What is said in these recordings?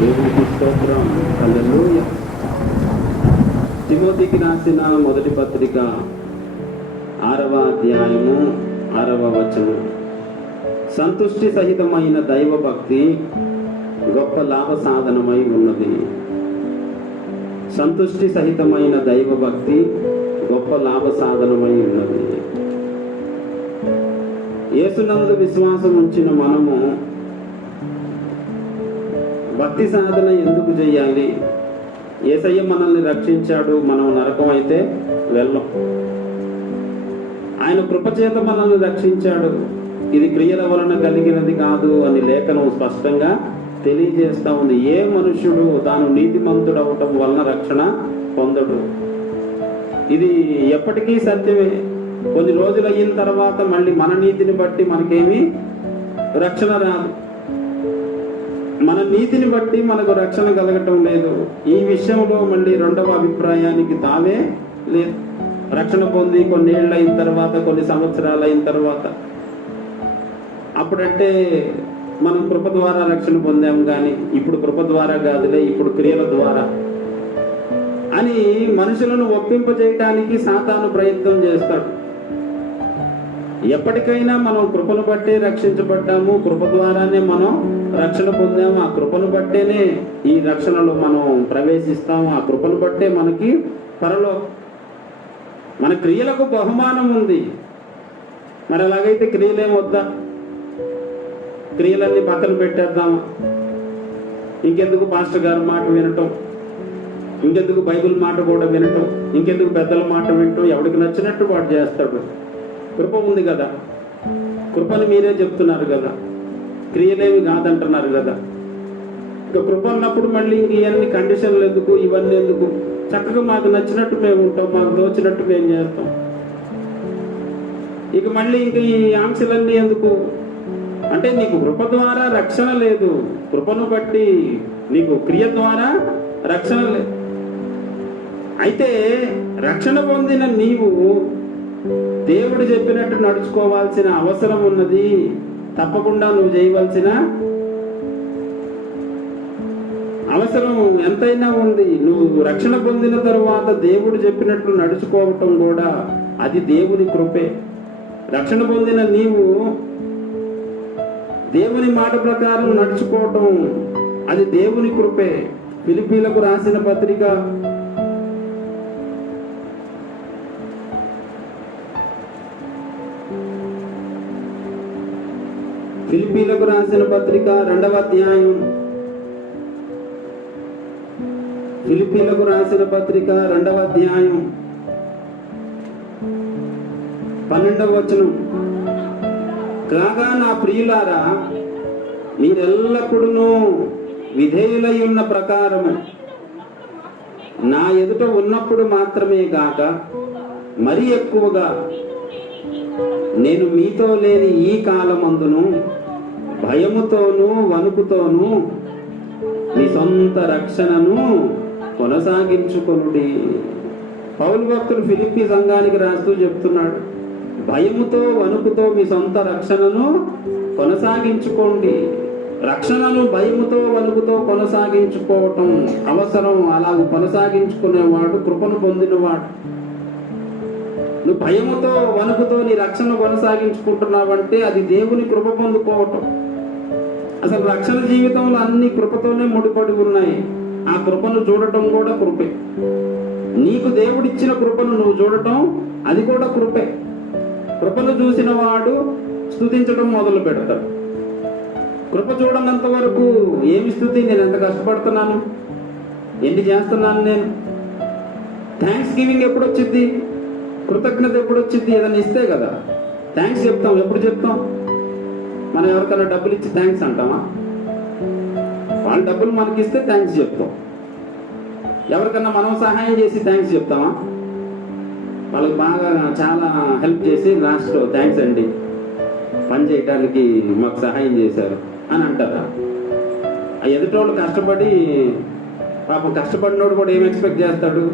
దేవునికి స్తోత్రం. హల్లెలూయా. తిమోతికి రాసిన మొదటి పత్రిక 6వ అధ్యాయము 6వ వచనం. సంతుష్టి సహితమైన దైవ భక్తి గొప్ప లాభ సాధనమై ఉన్నది. సంతుష్టి సహితమైన దైవ భక్తి గొప్ప లాభ సాధనమై ఉన్నది. యేసునందు విశ్వాసం ఉంచిన మనము భక్తి సాధన ఎందుకు చేయాలి? యేసయ్య మనల్ని రక్షించాడు, మనం నరకం అయితే వెళ్ళం. ఆయన కృపచేత మనల్ని రక్షించాడు. ఇది క్రియల వలన కలిగినది కాదు అని లేఖనం స్పష్టంగా తెలియజేస్తా ఉంది. ఏ మనుష్యుడు తాను నీతిమంతుడు అవటం వలన రక్షణ పొందడు. ఇది ఎప్పటికీ సత్యమే. కొన్ని రోజులు అయిన తర్వాత మళ్ళీ మన నీతిని బట్టి మనకేమీ రక్షణ రాదు. మన నీతిని బట్టి మనకు రక్షణ కలగటం లేదు. ఈ విషయంలో మళ్ళీ రెండవ అభిప్రాయానికి తావే లేదు. రక్షణ పొంది కొన్ని ఏళ్ళు అయిన తర్వాత, కొన్ని సంవత్సరాలు అయిన తర్వాత అప్పుడంటే మనం కృప ద్వారా రక్షణ పొందాము, కానీ ఇప్పుడు కృప ద్వారా కాదులే, ఇప్పుడు క్రియల ద్వారా అని మనుషులను ఒప్పింపజేయటానికి సాతాను ప్రయత్నం చేస్తాడు. ఎప్పటికైనా మనం కృపను బట్టే రక్షించబడ్డాము, కృప ద్వారానే మనం రక్షణ పొందాము, ఆ కృపను బట్టేనే ఈ రక్షణలో మనం ప్రవేశిస్తాము, ఆ కృపను బట్టే మనకి పరలోకం. మన క్రియలకు బహుమానం ఉంది. మరి అలాగైతే క్రియలేమొద్దా? క్రియలన్నీ పక్కన పెట్టేద్దామా? ఇంకెందుకు పాస్టర్ గారి మాట వినటం, ఇంకెందుకు బైబిల్ మాట కూడా వినటం, ఇంకెందుకు పెద్దల మాట వినటం? ఎవడికి నచ్చినట్టు వాడు చేస్తాడు. కృప ఉంది కదా, కృపని మీరే చెప్తున్నారు కదా, క్రియలేవి కాదంటున్నారు కదా. ఇక కృప అన్నప్పుడు మళ్ళీ ఇవన్నీ కండిషన్లు ఎందుకు, ఇవన్నీ ఎందుకు? చక్కగా మాకు నచ్చినట్టు మేము ఉంటాం, మాకు దోచినట్టు మేము చేస్తాం. ఇక మళ్ళీ ఇంక ఈ ఆంక్షలన్నీ ఎందుకు అంటే, నీకు కృప ద్వారా రక్షణ లేదు, కృపను బట్టి నీకు క్రియ ద్వారా రక్షణ లేదు. అయితే రక్షణ పొందిన నీవు దేవుడు చెప్పినట్టు నడుచుకోవాల్సిన అవసరం ఉన్నది. తప్పకుండా నువ్వు చేయవలసిన అవసరం ఎంతైనా ఉంది. నువ్వు రక్షణ పొందిన తరువాత దేవుడు చెప్పినట్లు నడుచుకోవటం కూడా అది దేవుని కృపే. రక్షణ పొందిన నీవు దేవుని మాట ప్రకారం నడుచుకోవటం అది దేవుని కృపే. ఫిలిప్పీలకు రాసిన పత్రిక ఫిలిప్పీలకు రాసిన పత్రిక 2వ అధ్యాయం, ఫిలిప్పీలకు రాసిన పత్రిక 2వ అధ్యాయం 12వ వచనం. కాగా నా ప్రియులారా, మీరెల్లప్పుడూ విధేయులై ఉన్న ప్రకారము నా ఎదుట ఉన్నప్పుడు మాత్రమే కాక మరి ఎక్కువగా నేను మీతో లేని ఈ కాలమందును భయముతోనూ వణుకుతోనూ మీ సొంత రక్షణను కొనసాగించుకొనుడి. పౌలు భక్తులు ఫిలిప్పీ సంఘానికి రాస్తూ చెప్తున్నాడు, భయముతో వణుకుతో మీ సొంత రక్షణను కొనసాగించుకోండి. రక్షణను భయముతో వణుకుతో కొనసాగించుకోవటం అవసరం. అలా కొనసాగించుకునేవాడు కృపను పొందినవాడు. నువ్వు భయముతో వణుకుతో నీ రక్షణ కొనసాగించుకుంటున్నావంటే అది దేవుని కృప పొందుకోవటం. అసలు రక్షణ జీవితంలో అన్ని కృపతోనే ముడిపడి ఉన్నాయి. ఆ కృపను చూడటం కూడా కృపే. నీకు దేవుడిచ్చిన కృపను నువ్వు చూడటం అది కూడా కృపే. కృపను చూసిన వాడు స్తుతించడం మొదలు పెడతాడు. కృప చూడనంత వరకు ఏమి స్తుతి? నేను ఎంత కష్టపడుతున్నాను, ఎన్ని చేస్తున్నాను నేను. థ్యాంక్స్ గివింగ్ ఎప్పుడు వచ్చింది? కృతజ్ఞత ఎప్పుడు వచ్చింది? ఏదైనా ఇస్తే కదా థ్యాంక్స్ చెప్తాం. ఎప్పుడు చెప్తాం? మనం ఎవరికైనా డబ్బులు ఇచ్చి థ్యాంక్స్ అంటామా? వాళ్ళ డబ్బులు మనకి ఇస్తే థ్యాంక్స్ చెప్తాం. ఎవరికన్నా మనం సహాయం చేసి థ్యాంక్స్ చెప్తామా? వాళ్ళకి బాగా చాలా హెల్ప్ చేసి లాస్ట్లో థ్యాంక్స్ అండి, పని చేయడానికి మాకు సహాయం చేశారు అని అంటారా? ఆ ఎదుటోళ్ళు కష్టపడి, పాపం కష్టపడినోడు కూడా ఏం ఎక్స్పెక్ట్ చేస్తాడు?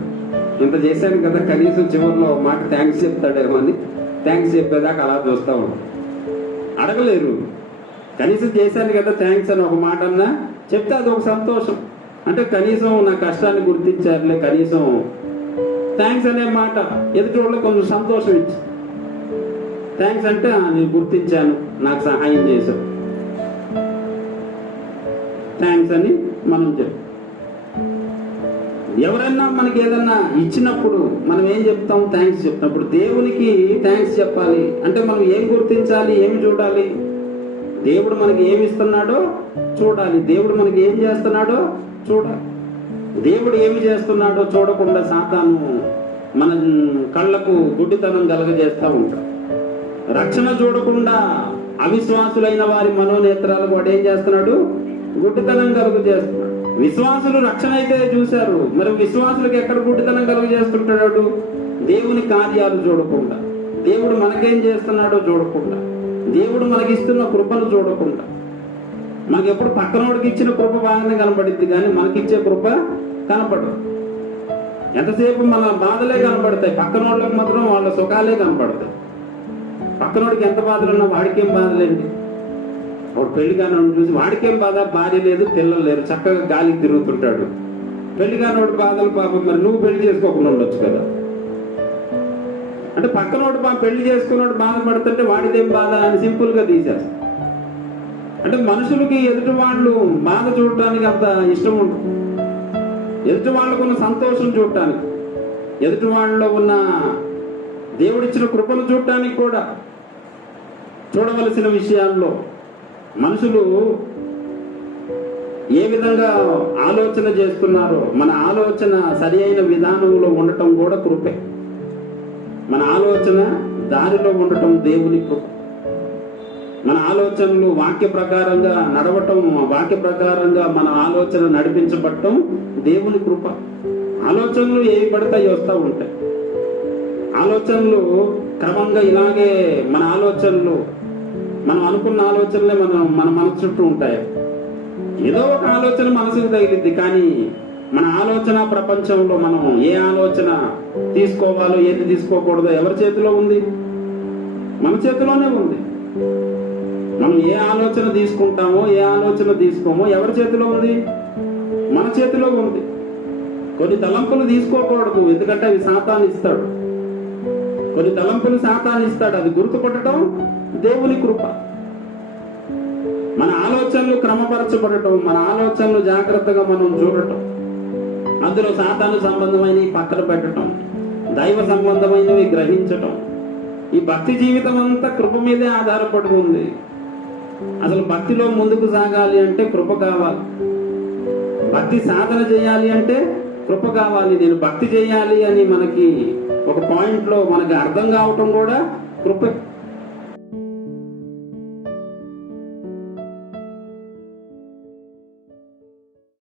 ఇంత చేశాను కదా, కనీసం చివరిలో మాట థ్యాంక్స్ చెప్తాడేమో అని థ్యాంక్స్ చెప్పేదాకా అలా చూస్తూ ఉంటాం. అడగలేరు. కనీసం చేశాను కదా థ్యాంక్స్ అని ఒక మాట అన్నా చెప్తే అది ఒక సంతోషం. అంటే కనీసం నా కష్టాన్ని గుర్తించారులే, కనీసం థ్యాంక్స్ అనే మాట ఎదుటి వాళ్ళకి కొంచెం సంతోషం ఇచ్చి, థ్యాంక్స్ అంటే నేను గుర్తించాను, నాకు సహాయం చేశావు, థ్యాంక్స్ అని మనం చెప్తాం. ఎవరైనా మనకి ఏదన్నా ఇచ్చినప్పుడు మనం ఏం చెప్తాం? థ్యాంక్స్ చెప్తాం. ఇప్పుడు దేవునికి థ్యాంక్స్ చెప్పాలి అంటే మనం ఏం గుర్తించాలి, ఏమి చూడాలి? దేవుడు మనకి ఏమి ఇస్తున్నాడో చూడాలి, దేవుడు మనకి ఏం చేస్తున్నాడో చూడాలి. దేవుడు ఏమి చేస్తున్నాడో చూడకుండా సాతాను మన కళ్ళకు గుడ్డితనం కలగజేస్తూ ఉంటాడు. రక్షణ చూడకుండా అవిశ్వాసులైన వారి మనోనేత్రాలకు వాడు ఏం చేస్తున్నాడు? గుడ్డితనం కలుగజేస్తున్నాడు. విశ్వాసులు రక్షణ అయితే చూశారు, మరి విశ్వాసులకు ఎక్కడ గుడ్డితనం కలుగజేస్తుంటాడు? దేవుని కార్యాలు చూడకుండా, దేవుడు మనకేం చేస్తున్నాడో చూడకుండా, దేవుడు మనకిస్తున్న కృపను చూడకుండా. మనకి ఎప్పుడు పక్కనోడికి ఇచ్చిన కృప బాగానే కనపడుద్ది, కానీ మనకిచ్చే కృప కనపడదు. ఎంతసేపు మన బాధలే కనపడతాయి, పక్కనోళ్ళకి మాత్రం వాళ్ళ సుఖాలే కనపడతాయి. పక్కనోడికి ఎంత బాధలున్నా వాడికేం బాధలేండి. వాడు పెళ్లి కానివాడిని చూసి వాడికేం బాధ, భార్య లేదు, పిల్లలు లేరు, చక్కగా గాలికి తిరుగుతుంటాడు. పెళ్లి కానివాడు బాధలు పాపం, మరి నువ్వు పెళ్లి చేసుకోకుండా ఉండొచ్చు కదా. అంటే పక్కనోడు పెళ్లి చేసుకున్నాడు బాధపడుతుంటే వాడిదేం బాధ అని సింపుల్గా తీసేస్తాడు. అంటే మనుషులకి ఎదుటి వాళ్ళు బాధ చూడటానికి అంత ఇష్టం ఉండదు, ఎదుటి వాళ్ళకు ఉన్న సంతోషం చూడటానికి, ఎదుటి వాళ్ళలో ఉన్న దేవుడిచ్చిన కృపను చూడటానికి కూడా చూడవలసిన విషయాల్లో మనుషులు ఏ విధంగా ఆలోచన చేస్తున్నారో మన ఆలోచన సరి అయిన విధానంలో ఉండటం కూడా కృపే. మన ఆలోచన దారిలో ఉండటం దేవుని కృప. మన ఆలోచనలు వాక్య ప్రకారంగా నడవటం, వాక్య ప్రకారంగా మన ఆలోచన నడిపించబడటం దేవుని కృప. ఆలోచనలు ఏవి పడతాయి వస్తూ ఉంటాయి. ఆలోచనలు క్రమంగా ఇలాగే మన ఆలోచనలు, మనం అనుకున్న ఆలోచనలే మన మనసు చుట్టూ ఉంటాయి. ఏదో ఒక ఆలోచన మనసుకు తగిలిద్ది, కానీ మన ఆలోచన ప్రపంచంలో మనం ఏ ఆలోచన తీసుకోవాలో ఏది తీసుకోకూడదో ఎవరి చేతిలో ఉంది? మన చేతిలోనే ఉంది. మనం ఏ ఆలోచన తీసుకుంటామో ఏ ఆలోచన తీసుకోమో ఎవరి చేతిలో ఉంది? మన చేతిలో ఉంది. కొన్ని తలంపులు తీసుకోకూడదు, ఎందుకంటే అవి సాతాను ఇస్తాడు. కొన్ని తలంపులు సాతాను ఇస్తాడు, అది గుర్తుపట్టడం దేవుని కృప. మన ఆలోచనలు క్రమపరచబడటం, మన ఆలోచనలు జాగ్రత్తగా మనం చూడటం, అందులో సాతాను సంబంధమైనవి పక్కన పెట్టడం, దైవ సంబంధమైనవి గ్రహించటం. ఈ భక్తి జీవితం అంతా కృప మీదే ఆధారపడి ఉంది. అసలు భక్తిలో ముందుకు సాగాలి అంటే కృప కావాలి. భక్తి సాధన చేయాలి అంటే కృప కావాలి. నేను భక్తి చేయాలి అని మనకి ఒక పాయింట్లో మనకి అర్థం కావటం కూడా కృప.